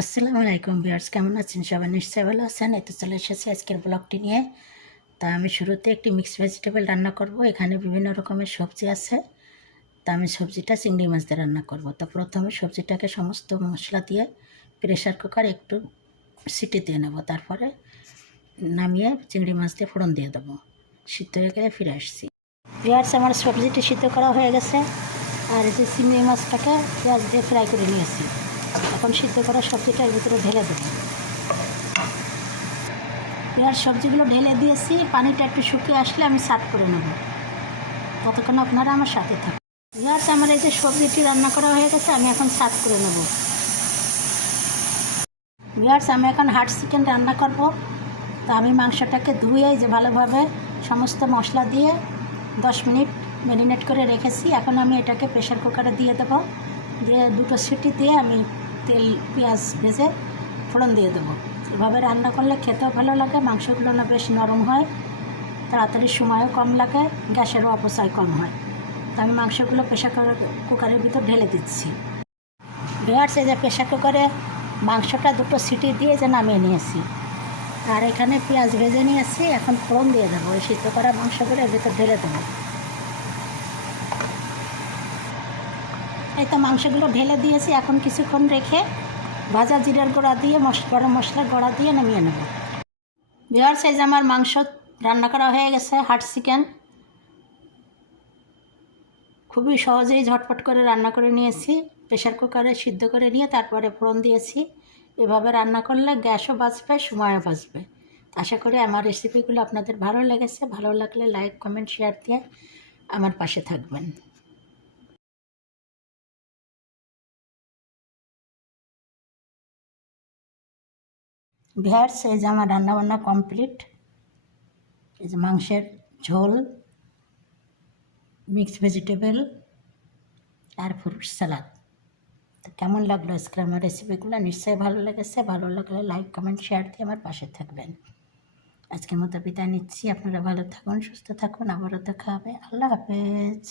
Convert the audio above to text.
আসসালামু আলাইকুম ভিউয়ার্স, কেমন আছেন সবাই? নিশ্চয়ই ভালো আছেন। এতে চলে এসেছি আজকের ব্লগটি নিয়ে। তা আমি শুরুতে একটি মিক্স ভেজিটেবল রান্না করব। এখানে বিভিন্ন রকমের সবজি আছে। তা আমি সবজিটা চিংড়ি মাছ দিয়ে রান্না করব। তো প্রথমে সবজিটাকে সমস্ত মশলা দিয়ে প্রেশার কুকার একটু সিটি দিয়ে নেব। তারপরে নামিয়ে চিংড়ি মাছ দিয়ে ফোড়ন দিয়ে দেবো। সিদ্ধ হয়ে গেলে ফিরে আসছি। ভিউয়ার্স, আমার সবজিটি সিদ্ধ করা হয়ে গেছে। আর যে চিংড়ি মাছটাকে পেঁয়াজ দিয়ে ফ্রাই করে নিয়েছি। এখন সিদ্ধ করা সবজিটা এর ভিতরে ঢেলে দেবো। পেঁয়াজ সবজিগুলো ঢেলে দিয়েছি, পানিটা একটু শুকিয়ে আসলে আমি সার্ভ করে নেব। ততক্ষণ আপনারা আমার সাথে থাকুন। পেঁয়াজ, আমার এই যে সবজিটি রান্না করা হয়ে গেছে, আমি এখন সার্ভ করে নেব। ভিয়ার্স আমি এখন হার্ট চিকেন রান্না করব। তো আমি মাংসটাকে ধুয়ে যে ভালোভাবে সমস্ত মশলা দিয়ে দশ মিনিট ম্যারিনেট করে রেখেছি। এখন আমি এটাকে প্রেশার কুকারে দিয়ে দেবো। দিয়ে দুটো সিটি দিয়ে আমি তেল, পেঁয়াজ ভেজে ফোড়ন দিয়ে দেবো। এভাবে রান্না করলে খেতেও ভালো লাগে, মাংসগুলো না বেশ নরম হয়, তাড়াতাড়ি সময়ও কম লাগে, গ্যাসেরও অপচয় কম হয়। তো আমি মাংসগুলো প্রেশার কুকারের ভিতর ঢেলে দিচ্ছি। ভিয়ার্স এই যে প্রেশার কুকারে মাংসটা দুটো সিটি দিয়ে যে নামিয়ে নিয়েছি, আর এখানে পেঁয়াজ ভেজে নিয়েছি, এখন ফোড়ন দিয়ে দেবো। ওই সিদ্ধ করা মাংসগুলো এর ভিতর ঢেলে দেবো। এই তো মাংসগুলো ঢেলে দিয়েছি, এখন কিছুক্ষণ রেখে ভাজা জিরার গোড়া দিয়ে মশ, গরম মশলার গোড়া দিয়ে নামিয়ে নেব। বিহার সাইজ আমার মাংস রান্না করা হয়ে গেছে হাট চিকেন খুবই সহজেই ঝটপট করে রান্না করে নিয়েছি প্রেশার কুকারে সিদ্ধ করে নিয়ে তারপরে ফোড়ন দিয়েছি। এভাবে রান্না করলে গ্যাসও বাঁচবে, সময়ও বাঁচবে। আশা করি আমার রেসিপিগুলো আপনাদের ভালো লেগেছে। ভালো লাগলে লাইক কমেন্ট শেয়ার দিয়ে আমার পাশে থাকবেন। ভিহার্স এই যে আমার রান্নাবান্না কমপ্লিট এই যে মাংসের ঝোল মিক্সড ভেজিটেবল আর ফ্রুট স্যালাড তো কেমন লাগল আজকে আমার রেসিপিগুলো নিশ্চয়ই ভালো লেগেছে। ভালো লাগলে লাইক কমেন্ট শেয়ার দিয়ে আমার পাশে থাকবেন। আজকের মতো বিদায় নিচ্ছি। আপনারা ভালো থাকুন, সুস্থ থাকুন। আবারও দেখা হবে। আল্লাহ হাফেজ।